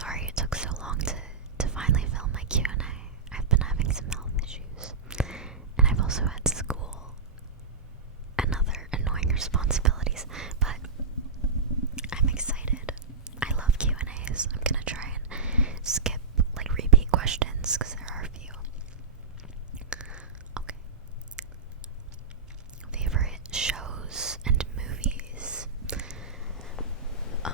sorry it took so long to finally film my Q&A. I've been having some health issues, and I've also had school and other annoying responsibilities, but I'm excited. I love Q&As. I'm gonna try and skip, like, repeat questions, because there are a few. Okay. Favorite shows and movies? Um,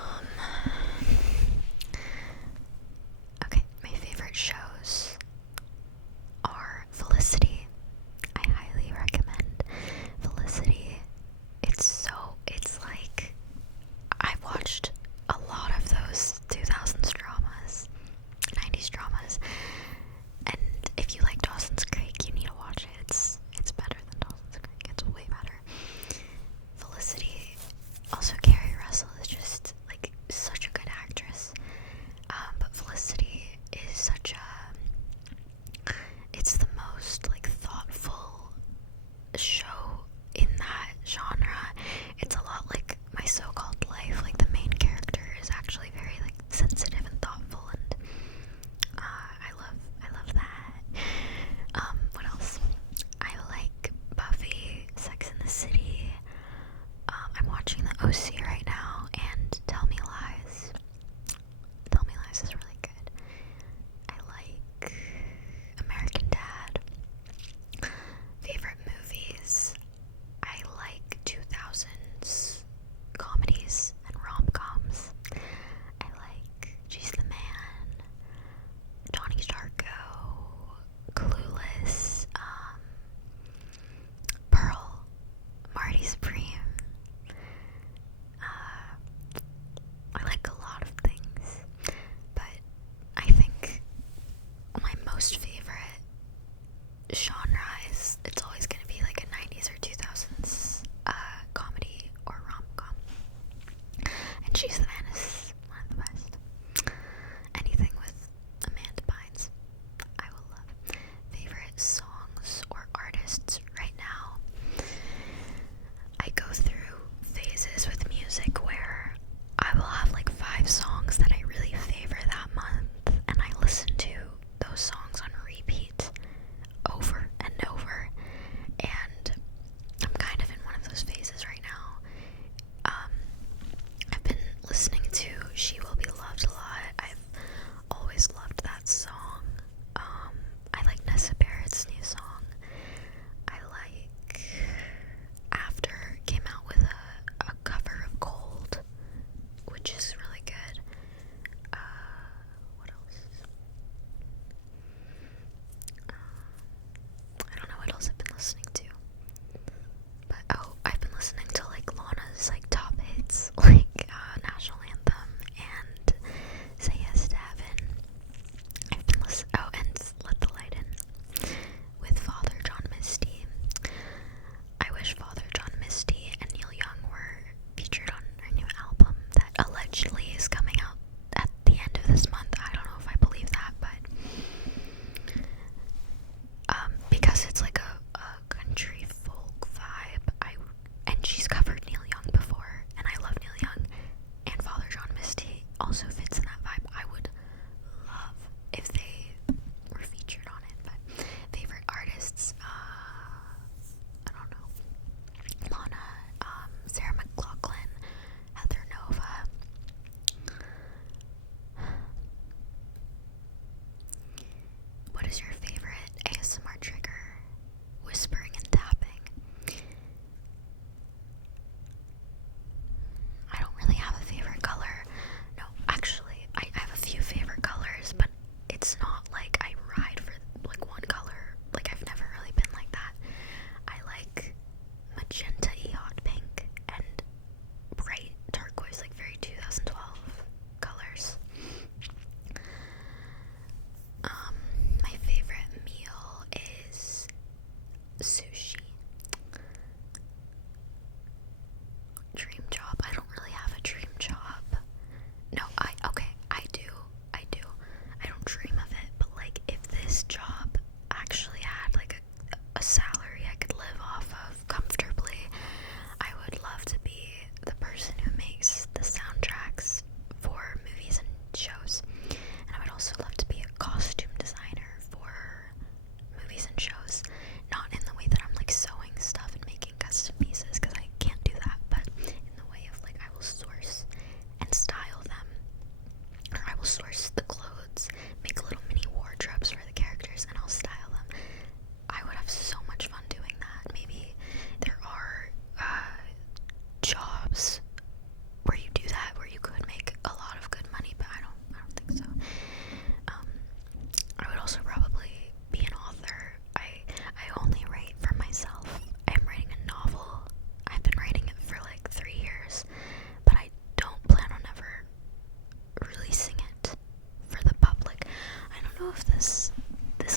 don't know if this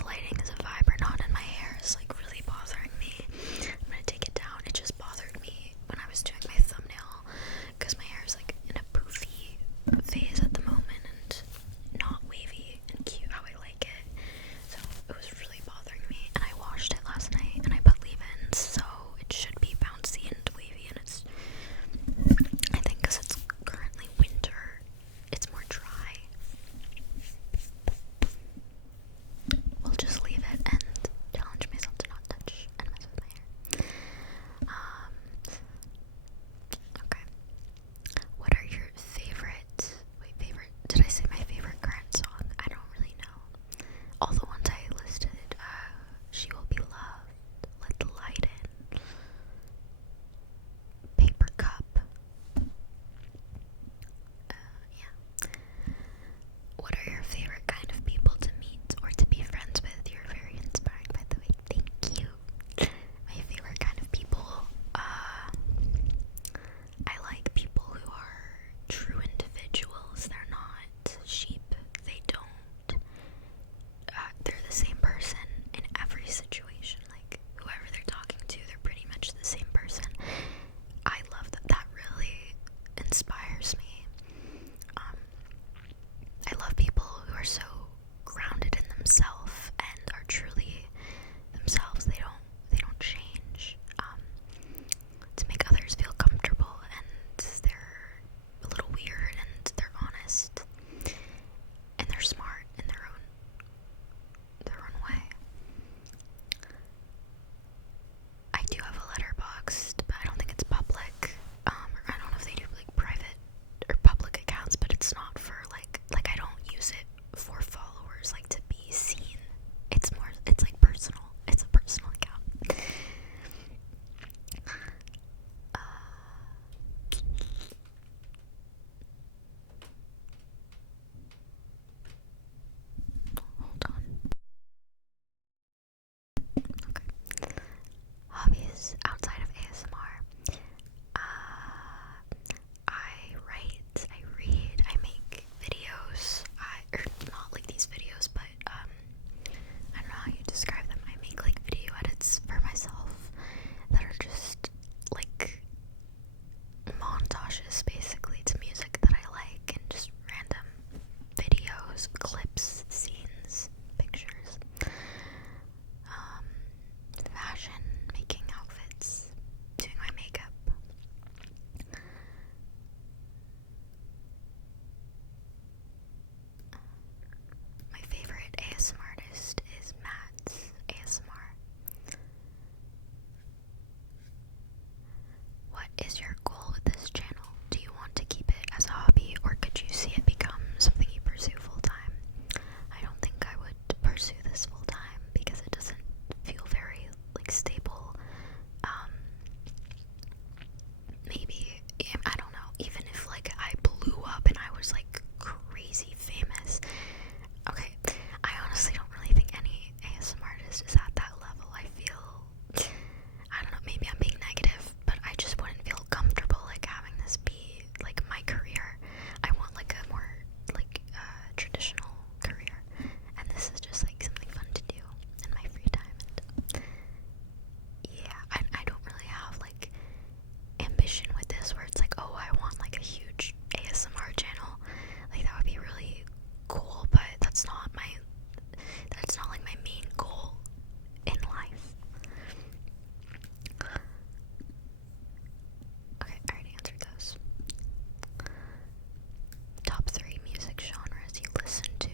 lighting is a vibe or not, and my hair is like really bothering me. I'm gonna take it down. It just bothered me when I was doing my thumbnail because my hair is like in a poofy phase at the moment and not wavy and cute how I like it. So it was really bothering me, and I washed it last night and I put leave-ins, so it should be bouncy and wavy, and it's, I think because it's currently winter, it's more dry. We'll just leave it and challenge myself to not touch and mess with my hair. Okay. What are your did I say my favorite current song? I don't really know. All the ones I listed, She Will Be Loved, Let the Light In, Paper Cup. Yeah. What are your favorite kind of people to meet or to be friends with? You're very inspiring, by the way. Thank you. My favorite kind of people, I like people who are true individuals. They're not sheep. They don't, they're the same person in every situation. Like, whoever they're talking to, they're pretty much the same person. I love that. That really inspires me. I love people who are so grounded in themselves and are truly themselves. They don't change to make others feel comfortable, and they're a little weird and they're honest and they're smart in their own way. I do have a Letterboxd, but I don't think it's public. Or I don't know if they do like private or public accounts, but it's not for like I don't use it for followers, like to be seen. It's like personal. It's a personal account. Hold on. Okay. Hobbies outside of ASMR. I write, I read, I make videos. Or not like these videos, but I don't know how you describe them. I make like video edits for myself that are just like montages basically to music that I like, and just random videos, clips, scenes, pictures. Fashion, making outfits, doing my makeup. My favorite ASMR artist is Matt's ASMR. What is your goal with this channel? Do you want to keep it as a hobby, or could you see it become something you pursue full time? I don't think I would pursue this full time because it doesn't feel very like stable. Maybe, I don't know, even if like I blew up and I was like crazy famous. Okay, I honestly don't really think any ASMR artist is at that level. I feel, I don't know, maybe I'm being negative, but I just wouldn't feel comfortable like having this be like my career. I want like a more like traditional career, and this is just like something fun to do in my free time. And yeah, I don't really have like ambition with this where it's like, oh, I want like a huge ASMR channel. Like that would be really cool, but that's not like my main goal in life. Okay, I already answered those. Top 3 music genres you listen to.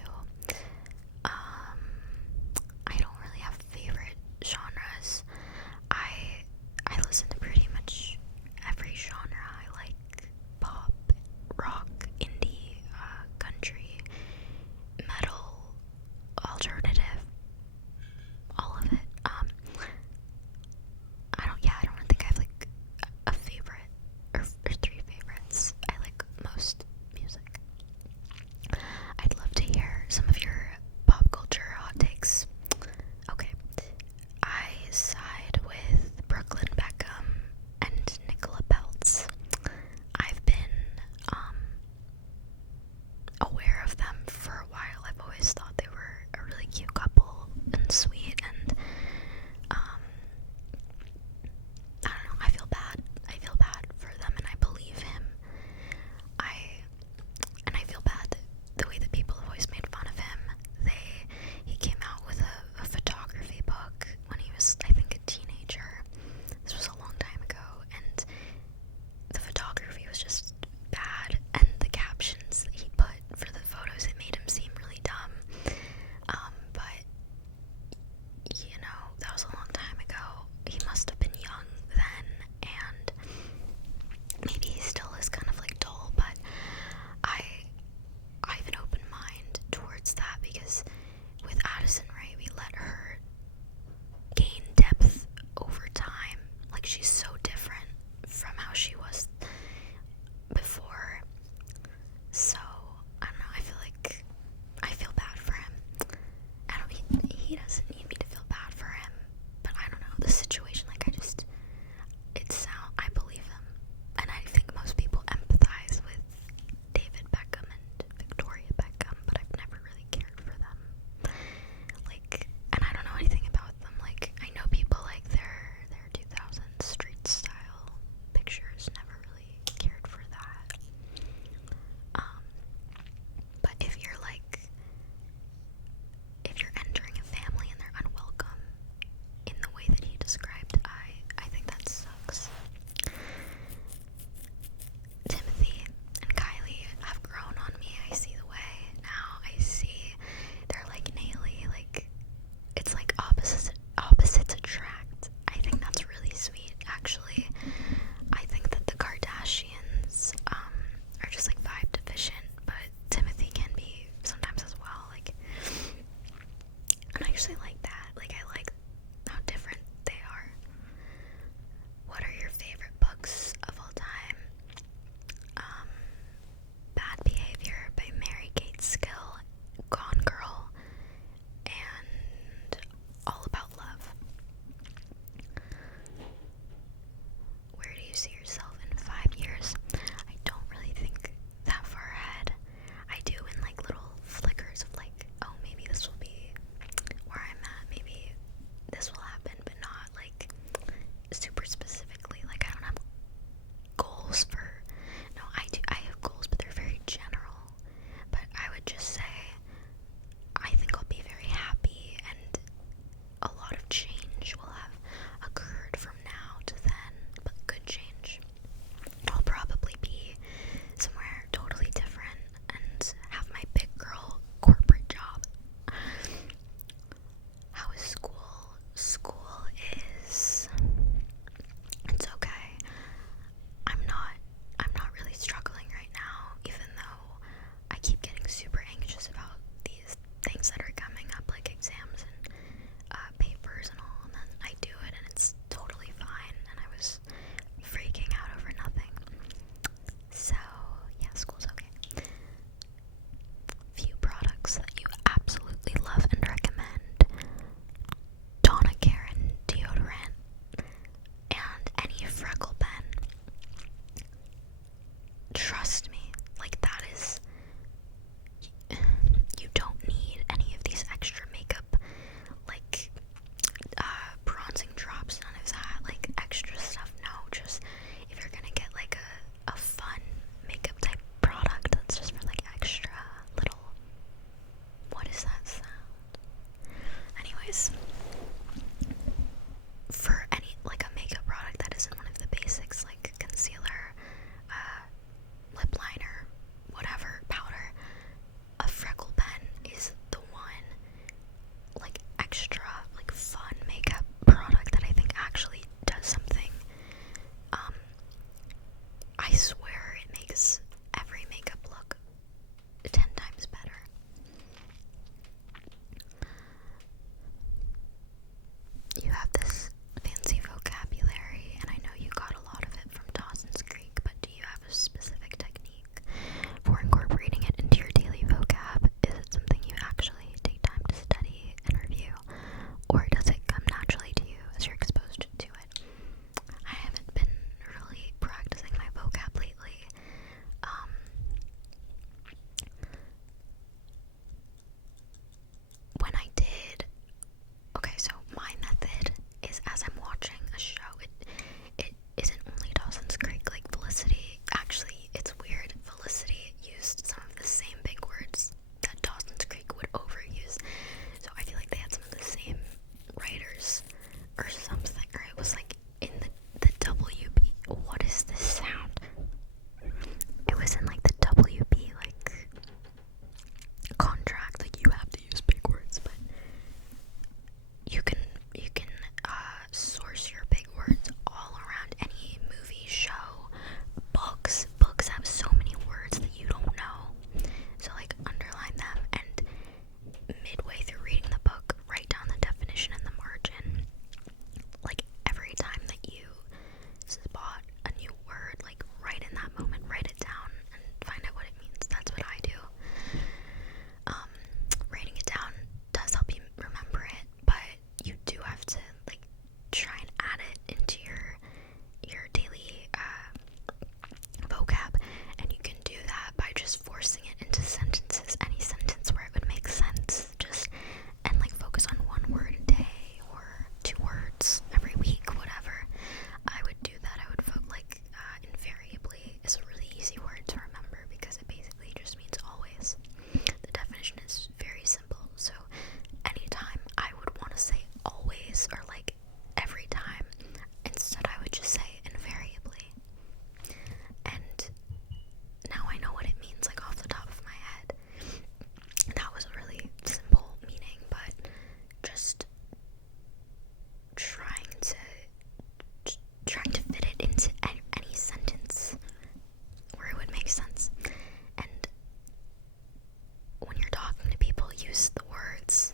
use the words.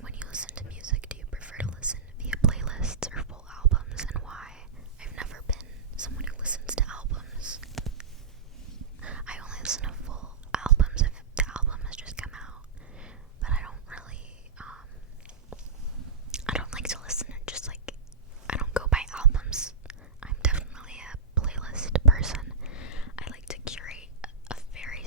When you listen to music, do you prefer to listen via playlists or full albums, and why? I've never been someone who listens to albums. I only listen to full albums if the album has just come out, but I don't really, I don't like to listen to just like, I don't go by albums. I'm definitely a playlist person. I like to curate a very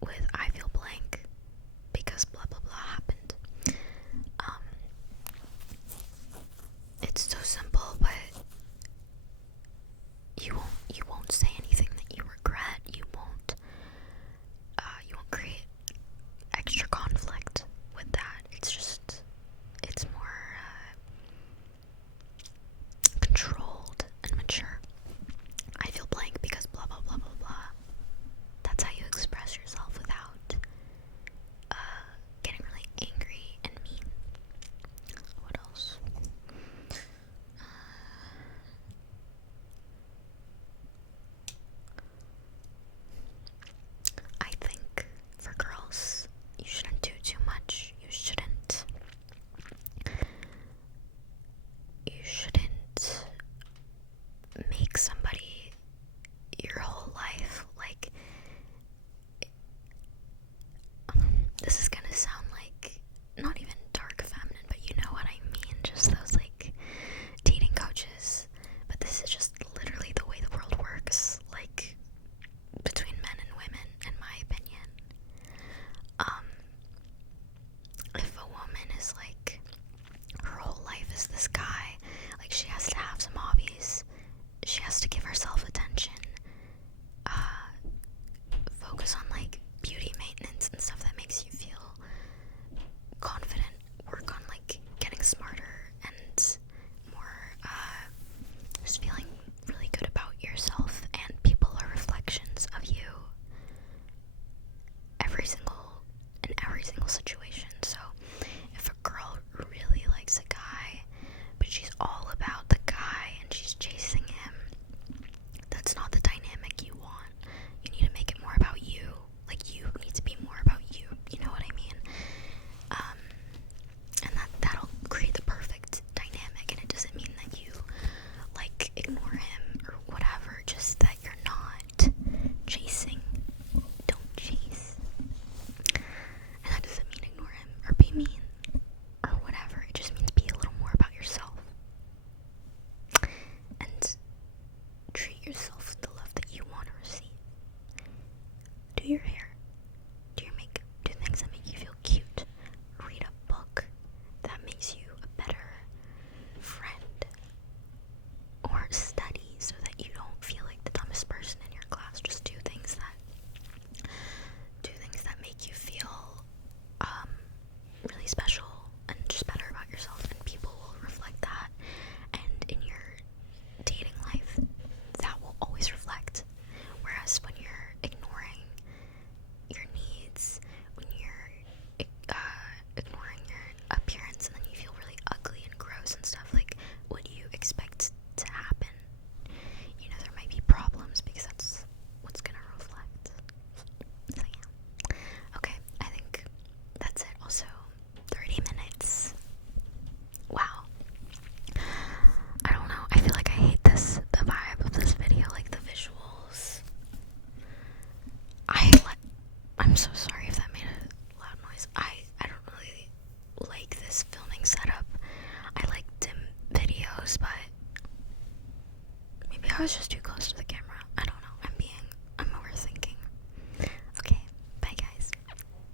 with I feel blank because blah blah blah happened. Um, it's so simple, but you won't say anything that you regret. You won't create extra conflict with that. It's more controlled and mature. I feel blank because blah blah blah blah blah. That's how you express yourself without getting really angry and mean. What else? I think for girls, you shouldn't do too much. You shouldn't make somebody your whole life. Like, this is gonna sound like not even dark feminine, but you know what I mean. Just those like dating coaches. But this is just literally the way the world works. Like, between men and women, in my opinion. If a woman is like, her whole life is this guy, like she has to have some hobbies, she has to give herself attention, focus on like beauty maintenance and stuff that makes you feel confident, work on like getting smarter and more, just feeling really good about yourself, and people are reflections of you in every single situation. So if a girl really likes a guy, but she's all about the guy and she's chasing him, that's not the dynamic you want. You need to make it more about you. Like, you need to be more about you. You know what I mean? And that'll create the perfect dynamic. And it doesn't mean that you like ignore him or whatever. Just that you're not chasing. Don't chase. And that doesn't mean ignore him or be mean or whatever. It just means be a little more about yourself. And treat yourself with the love that you want to receive. Do your hair. Do your makeup. Do things that make you feel cute. Read a book that makes you a better friend. Or study so that you don't feel like the dumbest person in your class. Just do things that make you feel really special and just better about yourself, and people will reflect that. And in your dating life, that will always reflect. Whereas when you're ignoring your needs, when you're ignoring your appearance, and then you feel really ugly and gross and stuff, like, what do you expect to happen? You know, there might be problems because that's what's gonna reflect. So yeah. Okay, I think that's it. Also, 30 minutes. Wow. I don't know. I feel like I hate the vibe of this video, like the visuals. I'm so sorry if that made a loud noise. I don't really like this filming setup. I like dim videos, but maybe I was just too close to the camera. I don't